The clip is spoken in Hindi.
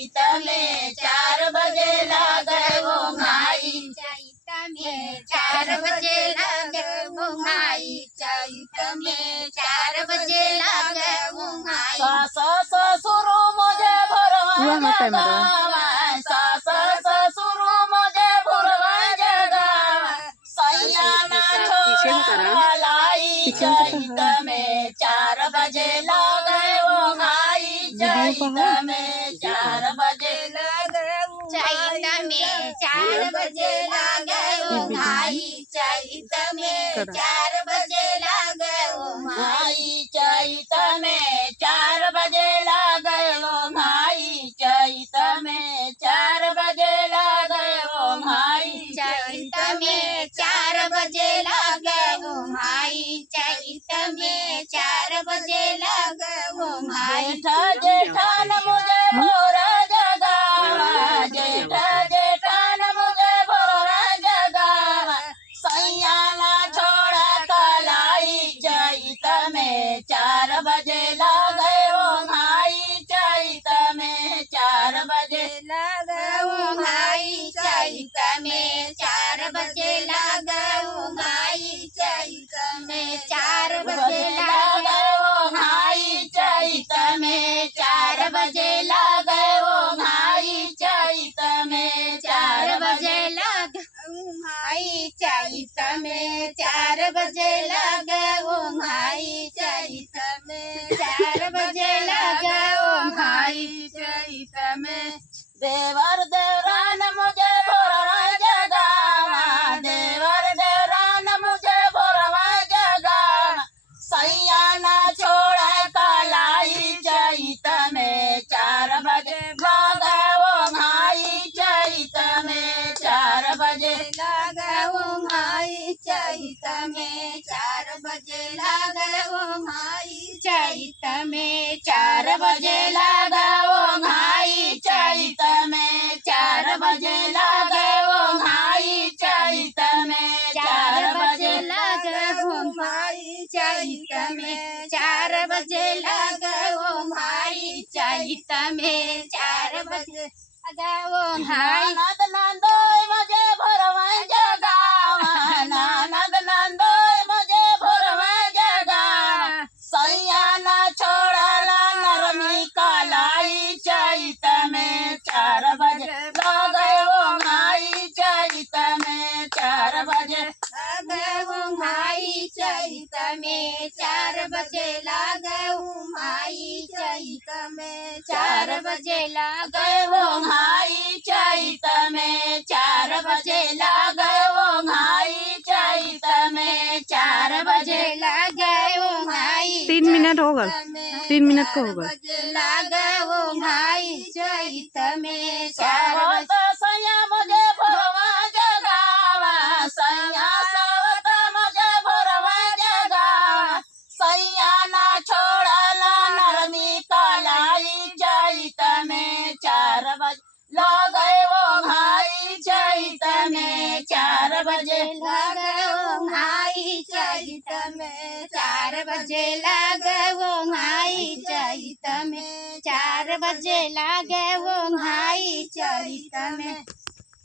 चैत में 4 बजे लागे वो भाई। चैत में 4 बजे लागे वो भाई। चैत में 4 बजे लागे वो भाई। सास ससुर मुझे भरवा जगावा, सास ससुर मुझे भरवा जगावा, सैया ना छोड़ा लाई। चैत में 4 बजे लागे वो भाई। चैत में 4 बजे लागे वो चैत में 4 बजे लागे वो भाई। चैत में 4 बजे लागे वो भाई। चैत में 4 बजे लागे वो भाई। चैत में 4 बजे लागे वो भाई। चैत में 4 बजे लागे वो भाई। चैत में 4 बजे लागे वो भाई। जेठ जेठान मुझे भोरा जगावा, जेठ जेठान मुझे भोरा जगावा, सैया ना छोड़ा कलाई। चैत में 4 बजे लागे वो भाई। चैत में 4 बजे लागे वो भाई। चैत में 4 बजे लागे वो भाई। चैत में 4 बजे लागे वो भाई। चैत में 4 बजे लागे वो भाई। चैत में 4 बजे लागे वो भाई। चैत में 4 बजे लागे वो भाई। चैत में 4 बजे लागे वो भाई। चैत में देवर देवरान मुझे भोरवा जगावा, देवर देवरान मुझे भोरवा जगावा, सैया ना छोड़ा कलाई। चैत में 4 बजे लागे वो भाई। चैत में 4 बजे लागे वो भाई। चैत में 4 बजे लागे वो भाई। चैत में 4 बजे लागे वो भाई। चैत में 4 बजे लागे वो भाई। चैत में 4 बजे लागे वो भाई। चैत में 4 बजे लागे वो भाई। चैत में 4 बजे लागे वो भाई। ननद नंदोई मुझे भोरवा जगावा, ननद नंदोई मुझे भोरवा जगावा, सैया ना छोड़ला नरमी कलाई। चैत में 4 बजे लागे वो भाई। चैत में 4 बजे लागे वो भाई। चैत में 4 बजे लागे वो भाई। चैत में 4 बजे लागे वो भाई। चैत में 4 बजे लागे वो भाई। चैत में 4 बजे लागे वो भाई। 3 मिनट होगा, 3 मिनट को होगा। लागे वो भाई। चैत में 4 सावत सैया मुझे भोरवा जगावा, सैया सावत मुझे भोरवा जगावा, सैया ना छोड़ला नरमी कलाई। चैत में 4 बजे लागे वो भाई। चैत में 4 बजे लागे वो भाई। चैत में 4 बजे लागे वो भाई। चैत में 4 बजे लागे वो भाई। चैत में